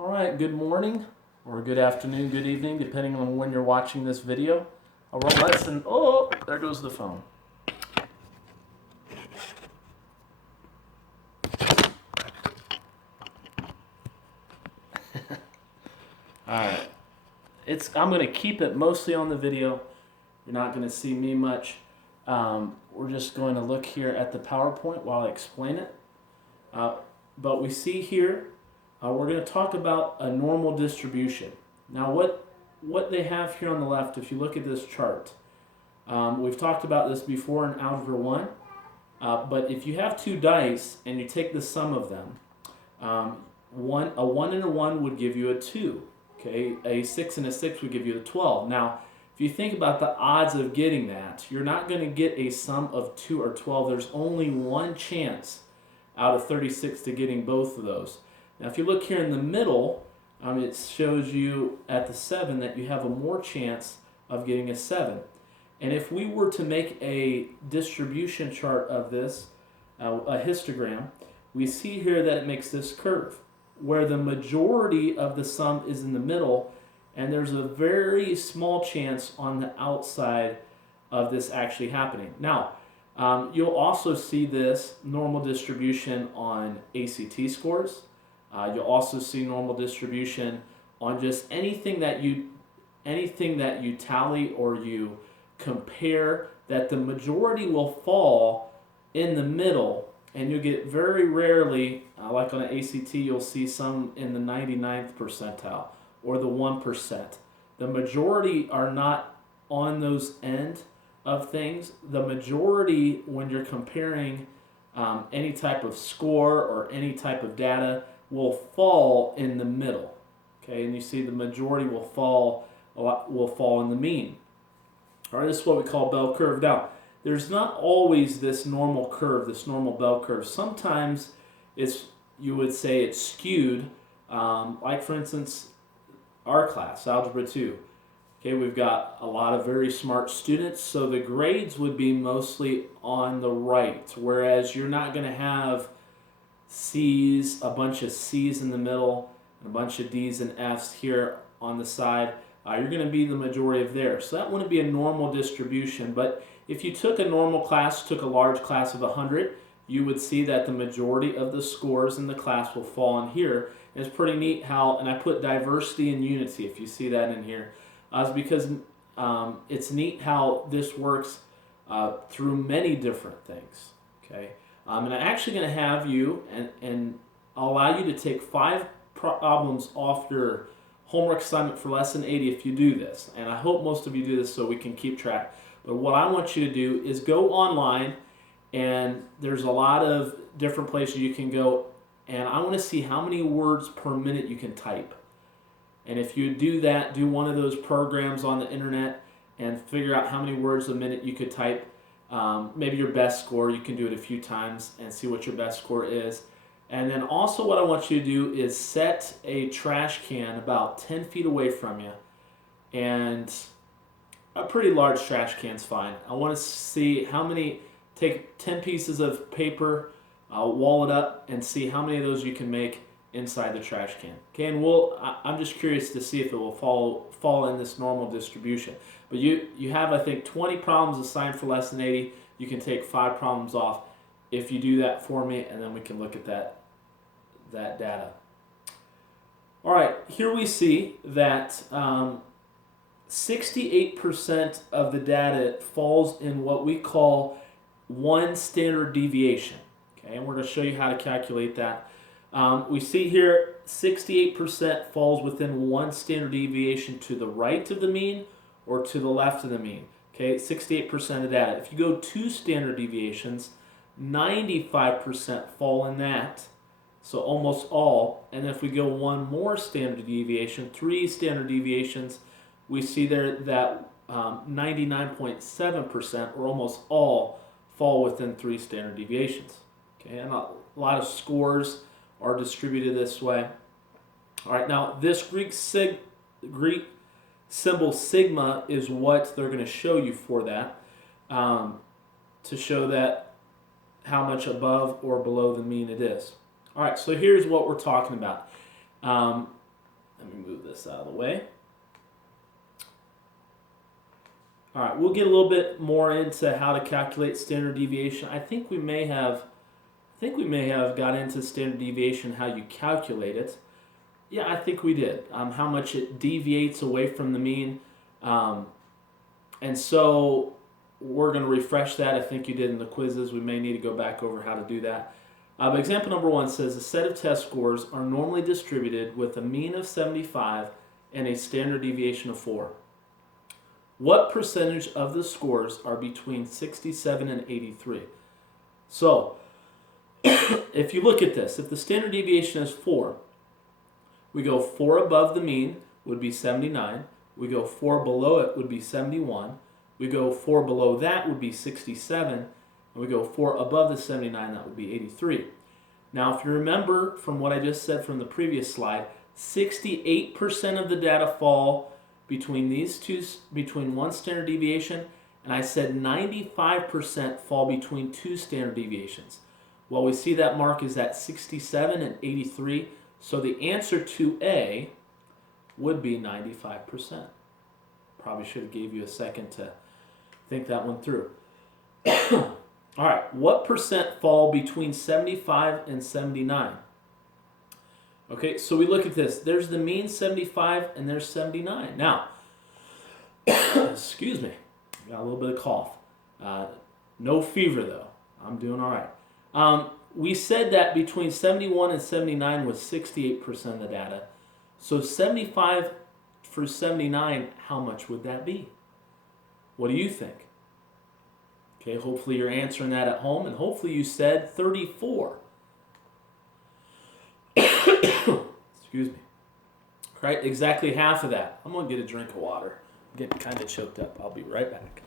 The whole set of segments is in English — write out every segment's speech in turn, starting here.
All right, good morning, or good afternoon, good evening, depending on when you're watching this video. Our lesson, oh, there goes the phone. All right, I'm going to keep it mostly on the video. You're not going to see me much. We're just going to look here at the PowerPoint while I explain it. But we see here, we're going to talk about a normal distribution. Now, what they have here on the left, if you look at this chart, we've talked about this before in Algebra 1, but if you have two dice and you take the sum of them, a 1 and a 1 would give you a 2. Okay, a 6 and a 6 would give you a 12. Now, if you think about the odds of getting that, you're not going to get a sum of 2 or 12. There's only one chance out of 36 to getting both of those. Now, if you look here in the middle, it shows you at the 7 that you have a more chance of getting a 7. And if we were to make a distribution chart of this, a histogram, we see here that it makes this curve, where the majority of the sum is in the middle, and there's a very small chance on the outside of this actually happening. Now, you'll also see this normal distribution on ACT scores. You'll also see normal distribution on just anything that you tally or you compare, that the majority will fall in the middle, and you get very rarely, like on an ACT, you'll see some in the 99th percentile or the 1%. The majority are not on those end of things. The majority, when you're comparing any type of score or any type of data, will fall in the middle. Okay, and you see the majority will fall in the mean. All right, this is what we call bell curve. Now, there's not always this normal curve, this normal bell curve. Sometimes you would say it's skewed, like for instance, our class, Algebra 2. Okay, we've got a lot of very smart students, so the grades would be mostly on the right, whereas you're not going to have C's, a bunch of C's in the middle, and a bunch of D's and F's here on the side. You're going to be the majority of there. So that wouldn't be a normal distribution, but if you took a normal class, took a large class of 100, you would see that the majority of the scores in the class will fall in here. And it's pretty neat how, and I put diversity and unity, if you see that in here, is because it's neat how this works through many different things. Okay, and I'm actually going to have you, and I'll allow you to take 5 problems off your homework assignment for lesson 80 if you do this. And I hope most of you do this so we can keep track. But what I want you to do is go online, and there's a lot of different places you can go, and I want to see how many words per minute you can type. And if you do that, do one of those programs on the internet and figure out how many words a minute you could type. Maybe your best score, you can do it a few times and see what your best score is. And then also what I want you to do is set a trash can about 10 feet away from you, and a pretty large trash can's fine. I want to see how many, take 10 pieces of paper, wall it up, and see how many of those you can make inside the trash can. Okay, and I'm just curious to see if it will fall in this normal distribution. But you have, I think, 20 problems assigned for lesson 80. You can take 5 problems off if you do that for me, and then we can look at that data. All right, here we see that 68% of the data falls in what we call one standard deviation. Okay, and we're going to show you how to calculate that. We see here 68% falls within one standard deviation to the right of the mean or to the left of the mean. Okay, 68% of data. If you go 2 standard deviations, 95% fall in that, so almost all. And if we go 1 more standard deviation, 3 standard deviations, we see there that 99.7% or almost all fall within 3 standard deviations. Okay, and a lot of scores are distributed this way. All right, now this Greek symbol sigma is what they're going to show you for that, to show that how much above or below the mean it is. All right, so here's what we're talking about. Let me move this out of the way. All right, we'll get a little bit more into how to calculate standard deviation. I think we may have got into standard deviation, how you calculate it. Yeah, I think we did. How much it deviates away from the mean. And so we're going to refresh that. I think you did in the quizzes. We may need to go back over how to do that. But example number 1 says a set of test scores are normally distributed with a mean of 75 and a standard deviation of 4. What percentage of the scores are between 67 and 83? So, if you look at this, if the standard deviation is 4, we go 4 above the mean would be 79. We go 4 below it would be 71. We go 4 below that would be 67. And we go 4 above the 79, that would be 83. Now, if you remember from what I just said from the previous slide, 68% of the data fall between these two, between one standard deviation, and I said 95% fall between 2 standard deviations. Well, we see that mark is at 67 and 83, so the answer to A would be 95%. Probably should have gave you a second to think that one through. All right, what percent fall between 75 and 79? Okay, so we look at this. There's the mean 75 and there's 79. Now, excuse me, got a little bit of cough. No fever though. I'm doing all right. We said that between 71 and 79 was 68% of the data. So 75 for 79, how much would that be? What do you think? Okay, hopefully you're answering that at home, and hopefully you said 34. Excuse me. Right, exactly half of that. I'm going to get a drink of water. I'm getting kind of choked up. I'll be right back.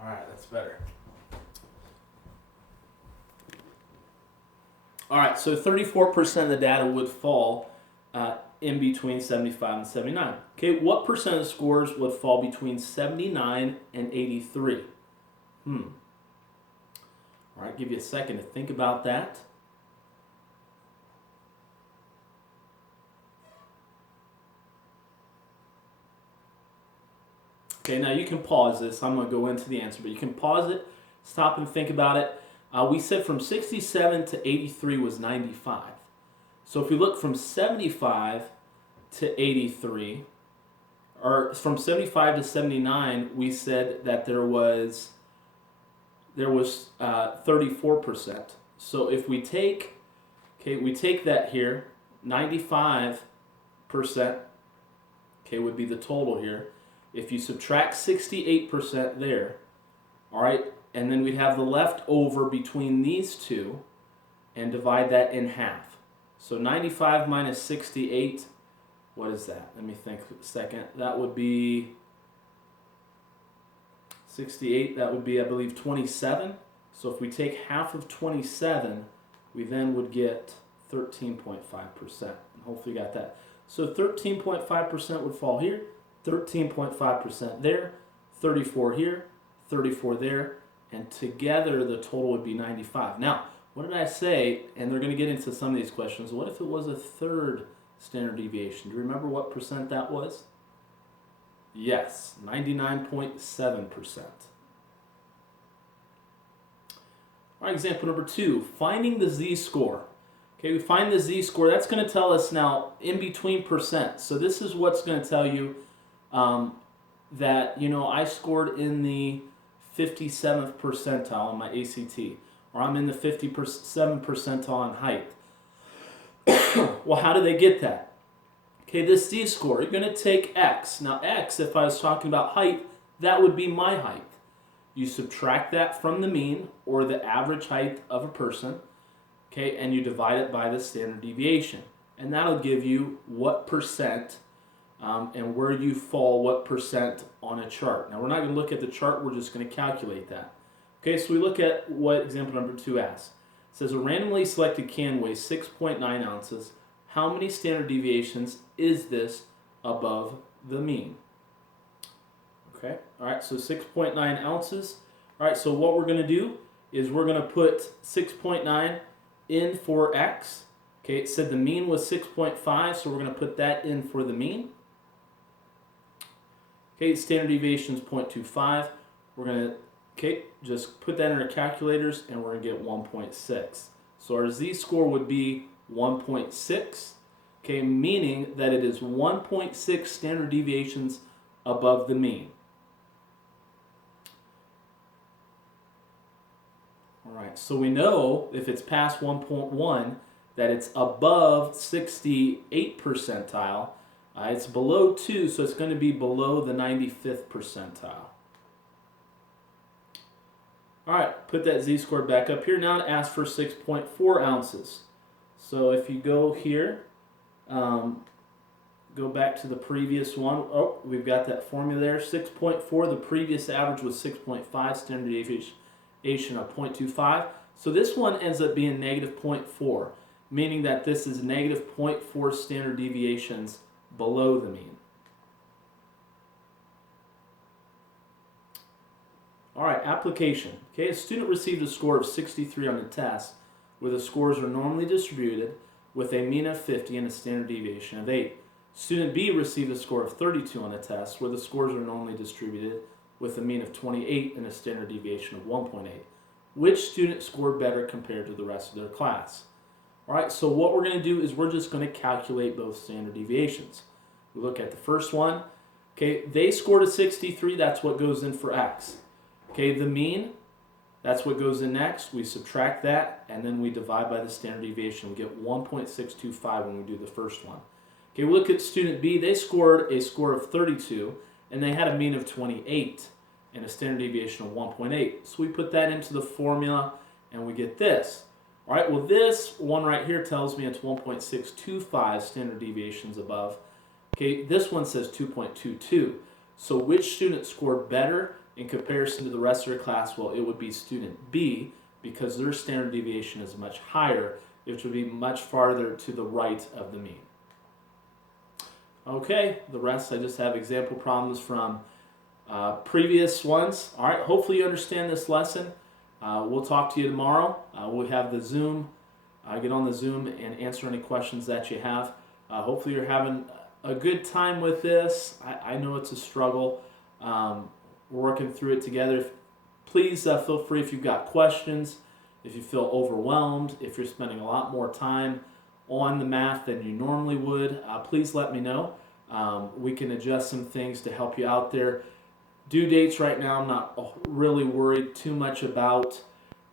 All right, that's better. All right, so 34% of the data would fall in between 75 and 79. Okay, what percent of scores would fall between 79 and 83? All right, give you a second to think about that. Okay, now you can pause this. I'm going to go into the answer, but you can pause it, stop and think about it. We said from 67 to 83 was 95. So if we look from 75 to 83, or from 75 to 79, we said that there was 34%. So if we take that here, 95%, would be the total here. If you subtract 68% there, all right, and then we'd have the leftover between these two and divide that in half. So 95 minus 68, what is that? Let me think a second. That would be 68, that would be, I believe, 27. So if we take half of 27, we then would get 13.5%. And hopefully you got that. So 13.5% would fall here, 13.5% there, 34 here, 34 there, and together the total would be 95. Now, what did I say? And they're going to get into some of these questions. What if it was a third standard deviation? Do you remember what percent that was? Yes, 99.7%. All right, example number 2, finding the z-score. Okay, we find the z-score. That's going to tell us now in between percent. So this is what's going to tell you that, I scored in the 57th percentile on my ACT, or I'm in the 57th percentile on height. Well, how do they get that? Okay, this z-score, you're going to take x. Now x, if I was talking about height, that would be my height. You subtract that from the mean, or the average height of a person, okay, and you divide it by the standard deviation. And that'll give you what percent and where you fall, what percent on a chart. Now, we're not going to look at the chart, we're just going to calculate that. Okay, so we look at what example number 2 asks. It says a randomly selected can weighs 6.9 ounces. How many standard deviations is this above the mean. Okay, all right, so 6.9 ounces. All right, so what we're going to do is we're going to put 6.9 in for x. Okay, it said the mean was 6.5, so we're going to put that in for the mean. Okay, standard deviation is 0.25. We're going to, just put that in our calculators and we're going to get 1.6. So our z-score would be 1.6, okay, meaning that it is 1.6 standard deviations above the mean. All right, so we know if it's past 1.1 that it's above 68th percentile. It's below 2, so it's going to be below the 95th percentile. All right, put that z-score back up here. Now it asks for 6.4 ounces. So if you go here, go back to the previous one. Oh, we've got that formula there. 6.4, the previous average was 6.5, standard deviation of 0.25. So this one ends up being negative 0.4, meaning that this is negative 0.4 standard deviations below the mean. All right, application. Okay, a student received a score of 63 on the test, where the scores are normally distributed with a mean of 50 and a standard deviation of 8. Student B received a score of 32 on the test, where the scores are normally distributed with a mean of 28 and a standard deviation of 1.8. Which student scored better compared to the rest of their class? All right, so what we're going to do is we're just going to calculate both standard deviations. We look at the first one. Okay, they scored a 63. That's what goes in for x. Okay, the mean, that's what goes in next. We subtract that, and then we divide by the standard deviation. We get 1.625 when we do the first one. Okay, we look at student B. They scored a score of 32, and they had a mean of 28 and a standard deviation of 1.8. So we put that into the formula, and we get this. All right, well, this one right here tells me it's 1.625 standard deviations above. Okay, this one says 2.22. So which student scored better in comparison to the rest of their class? Well, it would be student B, because their standard deviation is much higher, which would be much farther to the right of the mean. Okay, the rest I just have example problems from previous ones. All right, hopefully you understand this lesson. We'll talk to you tomorrow. We'll have the Zoom, get on the Zoom and answer any questions that you have. Hopefully you're having a good time with this. I know it's a struggle. We're working through it together. Please feel free if you've got questions, if you feel overwhelmed, if you're spending a lot more time on the math than you normally would, please let me know. We can adjust some things to help you out there. Due dates right now, I'm not really worried too much about.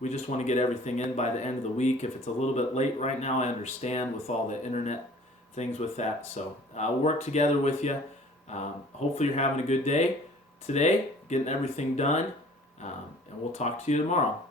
We just want to get everything in by the end of the week. If it's a little bit late right now, I understand with all the internet things with that. So I'll work together with you. Hopefully you're having a good day today, getting everything done, and we'll talk to you tomorrow.